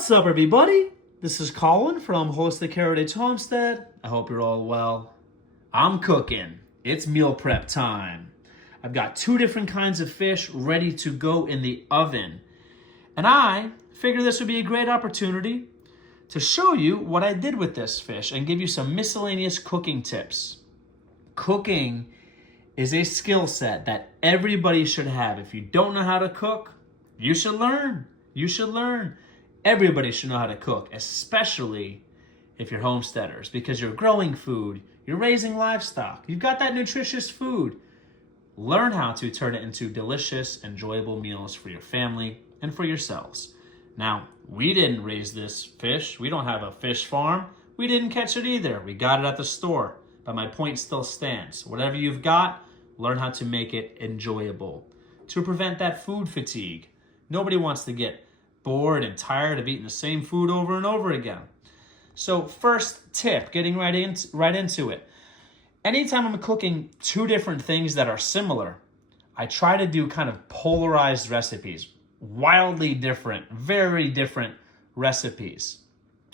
What's up, everybody? This is Colin from Homestead. I hope you're all well. I'm cooking. It's meal prep time. I've got 2 different kinds of fish ready to go in the oven. And I figured this would be a great opportunity to show you what I did with this fish and give you some miscellaneous cooking tips. Cooking is a skill set that everybody should have. If you don't know how to cook, you should learn. You should learn. Everybody should know how to cook, especially if you're homesteaders, because you're growing food, you're raising livestock, you've got that nutritious food. Learn how to turn it into delicious, enjoyable meals for your family and for yourselves. Now, we didn't raise this fish. We don't have a fish farm. We didn't catch it either. We got it at the store. But my point still stands. Whatever you've got, learn how to make it enjoyable to prevent that food fatigue. Nobody wants to get bored and tired of eating the same food over and over again. So first tip, getting right into it. Anytime I'm cooking 2 different things that are similar, I try to do kind of polarized recipes, wildly different, very different recipes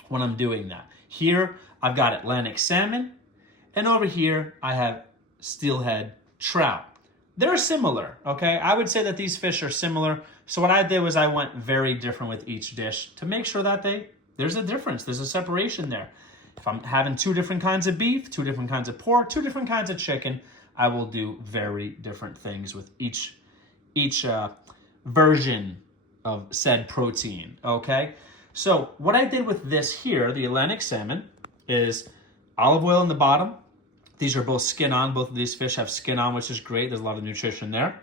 when I'm doing that. Here, I've got Atlantic salmon, and over here, I have steelhead trout. They're similar, okay? I would say that these fish are similar. So what I did was I went very different with each dish to make sure that there's a difference, there's a separation there. If I'm having 2 different kinds of beef, 2 different kinds of pork, 2 different kinds of chicken, I will do very different things with each version of said protein, okay? So what I did with this here, the Atlantic salmon, is olive oil in the bottom. These are both skin on. Both of these fish have skin on, which is great. There's a lot of nutrition there.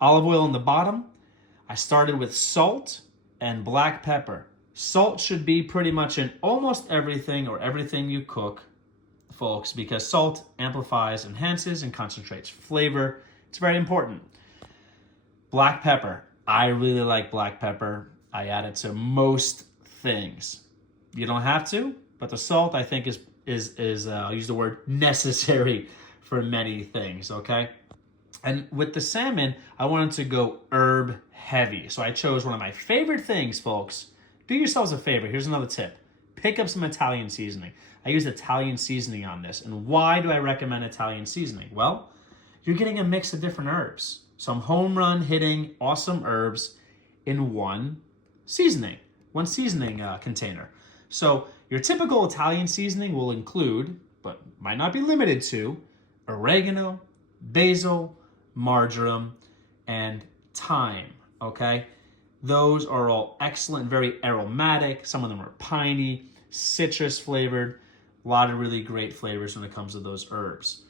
Olive oil in the bottom. I started with salt and black pepper. Salt should be pretty much in almost everything or everything you cook, folks, because salt amplifies, enhances, and concentrates flavor. It's very important. Black pepper. I really like black pepper. I add it to most things. You don't have to, but the salt I think is I'll use the word necessary for many things, okay? And with the salmon, I wanted to go herb heavy. So I chose one of my favorite things, folks. Do yourselves a favor. Here's another tip. Pick up some Italian seasoning. I used Italian seasoning on this. And why do I recommend Italian seasoning? Well, you're getting a mix of different herbs. Some home run hitting awesome herbs in one seasoning container. So your typical Italian seasoning will include, but might not be limited to, oregano, basil, marjoram, and thyme, okay? Those are all excellent, very aromatic. Some of them are piney, citrus flavored. A lot of really great flavors when it comes to those herbs.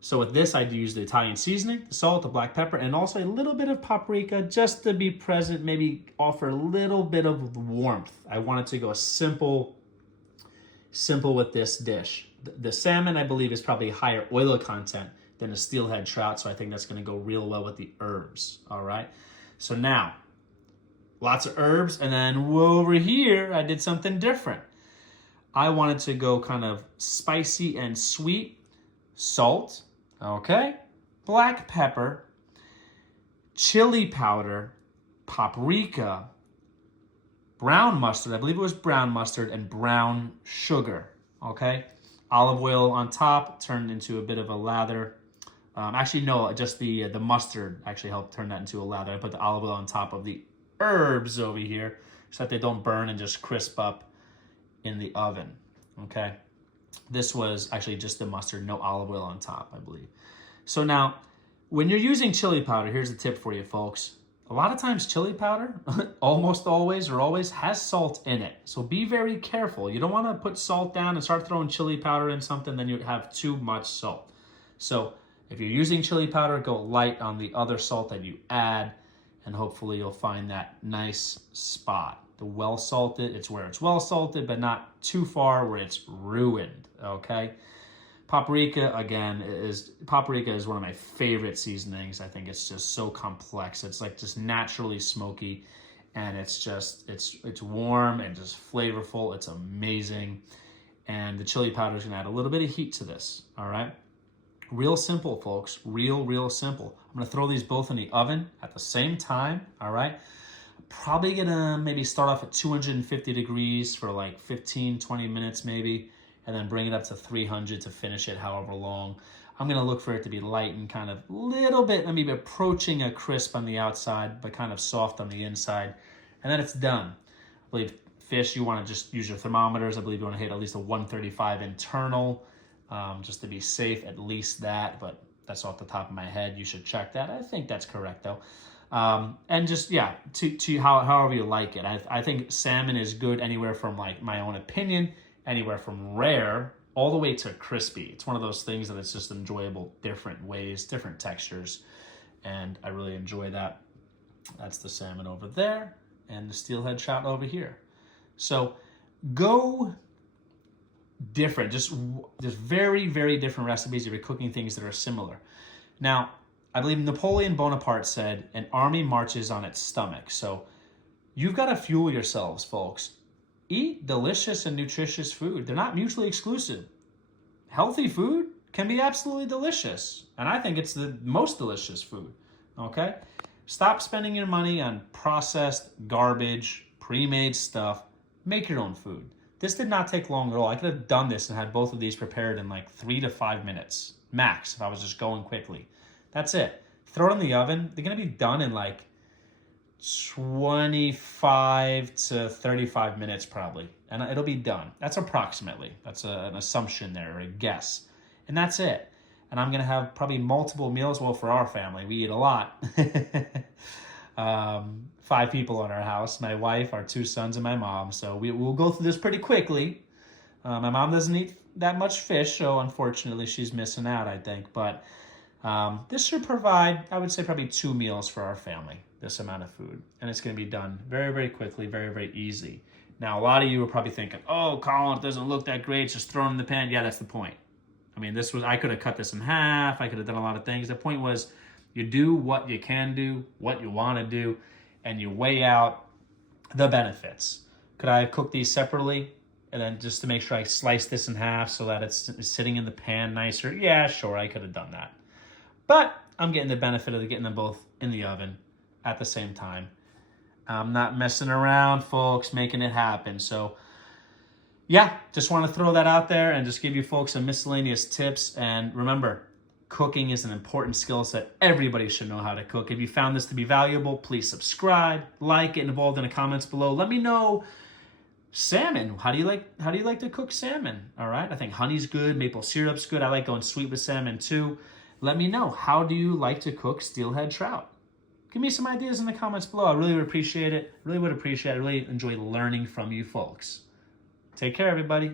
So with this, I use the Italian seasoning, the salt, the black pepper, and also a little bit of paprika just to be present, maybe offer a little bit of warmth. I wanted to go simple with this dish. The salmon, I believe, is probably higher oil content than a steelhead trout, so I think that's going to go real well with the herbs, all right? So now, lots of herbs, and then over here, I did something different. I wanted to go kind of spicy and sweet. Salt, okay? Black pepper, chili powder, paprika, brown mustard, I believe it was brown mustard, and brown sugar, okay? Olive oil on top turned into a bit of a lather. Actually, no, just the mustard actually helped turn that into a lather. I put the olive oil on top of the herbs over here so that they don't burn and just crisp up in the oven, okay? This was actually just the mustard, no olive oil on top, I believe. So now, when you're using chili powder, here's a tip for you, folks. A lot of times chili powder, almost always or always, has salt in it. So be very careful. You don't want to put salt down and start throwing chili powder in something, then you have too much salt. So if you're using chili powder, go light on the other salt that you add, and hopefully you'll find that nice spot. The well salted, it's where it's well salted, but not too far where it's ruined, okay? Paprika, again, is one of my favorite seasonings. I think it's just so complex. It's like just naturally smoky, and it's warm and just flavorful. It's amazing. And the chili powder is gonna add a little bit of heat to this, all right? Real simple, folks, real simple. I'm gonna throw these both in the oven at the same time, all right? Probably gonna maybe start off at 250 degrees for like 15, 20 minutes maybe, and then bring it up to 300 to finish it however long. I'm gonna look for it to be light and kind of little bit, maybe approaching a crisp on the outside, but kind of soft on the inside. And then it's done. I believe fish, you wanna just use your thermometers. I believe you wanna hit at least a 135 internal, just to be safe, at least that, but that's off the top of my head. You should check that. I think that's correct though. And just, yeah, to however you like it. I think salmon is good anywhere from, like, my own opinion, anywhere from rare all the way to crispy. It's one of those things that it's just enjoyable, different ways, different textures, and I really enjoy that. That's the salmon over there and the steelhead trout over here. So go different, just very, very different recipes if you're cooking things that are similar. Now, I believe Napoleon Bonaparte said, an army marches on its stomach. So you've got to fuel yourselves, folks. Eat delicious and nutritious food. They're not mutually exclusive. Healthy food can be absolutely delicious. And I think it's the most delicious food, okay? Stop spending your money on processed garbage, pre-made stuff. Make your own food. This did not take long at all. I could have done this and had both of these prepared in like 3 to 5 minutes, max, if I was just going quickly. That's it. Throw it in the oven. They're going to be done in like 25 to 35 minutes probably. And it'll be done. That's approximately. That's an assumption there, or a guess. And that's it. And I'm going to have probably multiple meals. Well, for our family, we eat a lot. 5 people in our house. My wife, our 2 sons, and my mom. So we'll go through this pretty quickly. My mom doesn't eat that much fish, so unfortunately she's missing out, I think. But this should provide, I would say, probably 2 meals for our family, this amount of food. And it's going to be done very, very quickly, very, very easy. Now, a lot of you are probably thinking, oh, Colin, it doesn't look that great. It's just thrown in the pan. Yeah, that's the point. I mean, I could have cut this in half. I could have done a lot of things. The point was, you do what you can do, what you want to do, and you weigh out the benefits. Could I have cooked these separately? And then just to make sure I slice this in half so that it's sitting in the pan nicer? Yeah, sure, I could have done that. But I'm getting the benefit of getting them both in the oven at the same time. I'm not messing around, folks, making it happen. So, yeah, just want to throw that out there and just give you folks some miscellaneous tips. And remember, cooking is an important skill set. Everybody should know how to cook. If you found this to be valuable, please subscribe, like, get involved in the comments below. Let me know. Salmon, how do you like to cook salmon? All right, I think honey's good, maple syrup's good. I like going sweet with salmon too. Let me know, how do you like to cook steelhead trout? Give me some ideas in the comments below. I really would appreciate it. I really enjoy learning from you folks. Take care, everybody.